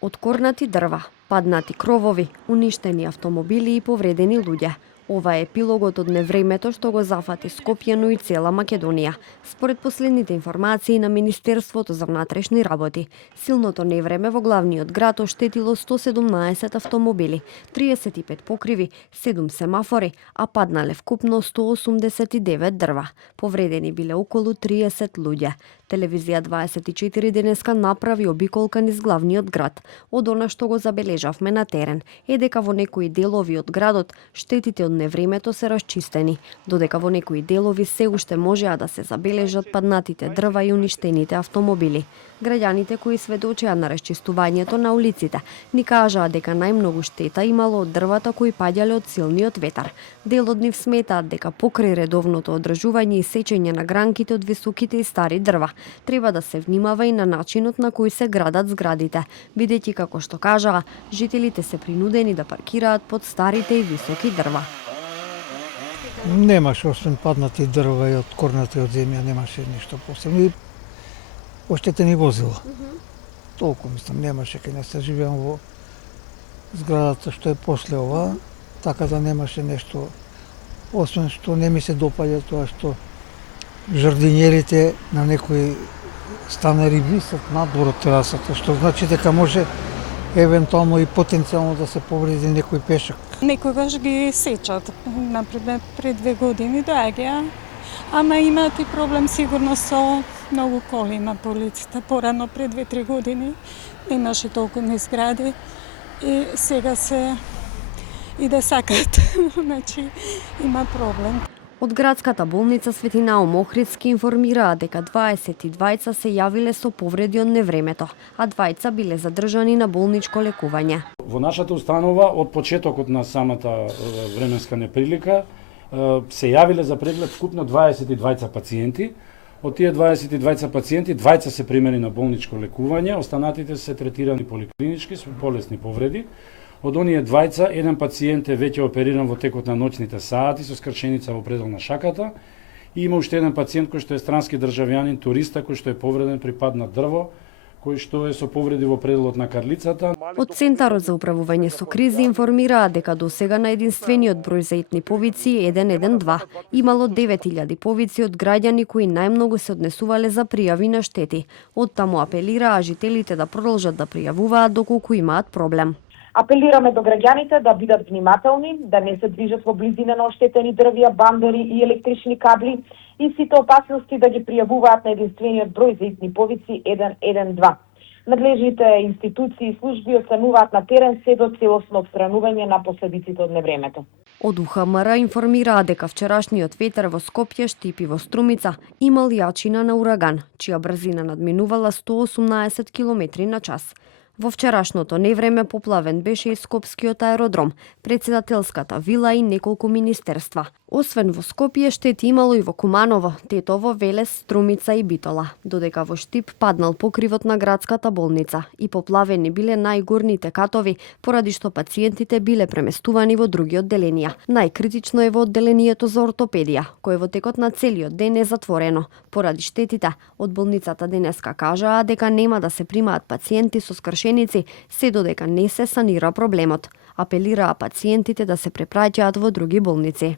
Откорнати дрва, паднати кровови, уништени автомобили и повредени луѓе. Ова е епилогот од невремето што го зафати Скопје, но и цела Македонија. Според последните информации на Министерството за внатрешни работи, силното невреме во главниот град оштетило 117 автомобили, 35 покриви, 7 семафори, а паднале вкупно 189 дрва. Повредени биле околу 30 луѓе. Телевизија 24 денеска направи обиколка низ главниот град. Од она што го забележавме на терен е дека во некои делови од градот штетите од невремето се расчистени, додека во некои делови се уште можеа да се забележат паднатите дрва и уништените автомобили. Граѓаните кои сведочеа на расчистувањето на улиците ни кажаа дека најмногу штета имало од дрвата кои паѓале од силниот ветар. Дел од нив сметаат дека покрај редовното одржување и сечење на гранките од високите и стари дрва, треба да се внимава и на начинот на кој се градат зградите, бидејќи како што кажаа, жителите се принудени да паркираат под старите и високи дрва. Немаше, освен паднати дрва и откорнати од земја, немаше ништо посебно. Оштетени возила. Толку, мислам, немаше, кај не се живеам во зградата што е после ова, така да немаше нешто, освен што не ми се допаѓа тоа што жардинјерите на некои станари висат надвор од терасата, што значи дека може евентуално и потенцијално да се повреди некој пешак. Некогаш ги сечат, например пред 2 години доаѓа, ама имаат и проблем сигурно со многу коли на улицата. Порано пред 2-3 години имаше толку ни згради и сега се и да сакат, значи има проблем. Од градската болница Свети Наум Охридски информираа дека 22 се јавиле со повреди од невремето, а 2 биле задржани на болничко лекување. Во нашата установа од почетокот на самата временска неприлика се јавиле за преглед вкупно 22 пациенти. Од тие 22 пациенти, 2 се примени на болничко лекување, останатите се третирани поликлинички со полесни повреди. Од оние 2, еден пациент е веќе опериран во текот на ноќните сати со скршеница во предел на шаката и има уште еден пациент кој што е странски државјанин, туриста кој што е повреден при пад на дрво, кој што е со повреди во пределот на карлицата. Од Центарот за управување со кризи информираа дека досега на единствениот број за итни повици 112 имало 9000 повици од граѓани кои најмногу се однесувале за пријави на штети. Оттаму апелираа жителите да продолжат да пријавуваат доколку имаат проблем. Апелираме до граѓаните да бидат внимателни, да не се движат во близина на оштетени дрвја, бамбери и електрични кабли и сите опасности да ги пријавуваат на единствениот број за итни повици 112. Надлежните институции и служби остануваат на терен се до целосно отстранување на последиците од невремето. Од УХМР информираа дека вчерашниот ветер во Скопје, Штип и во Струмица имал јачина на ураган, чија брзина надминувала 118 км на час. Во вчерашното невреме поплавен беше и Скопскиот аеродром, председателската вила и неколку министерства. Освен во Скопје, штети имало и во Куманово, Тетово, Велес, Струмица и Битола, додека во Штип паднал покривот на градската болница и поплавени биле најгорните катови, поради што пациентите биле преместувани во други одделенија. Најкритично е во одделението за ортопедија, кое во текот на целиот ден е затворено. Поради штетите, од болницата денеска кажаа дека нема да се примаат пациенти со скршеници, се додека не се санира проблемот. Апелираа пациентите да се препраќаат во други болници.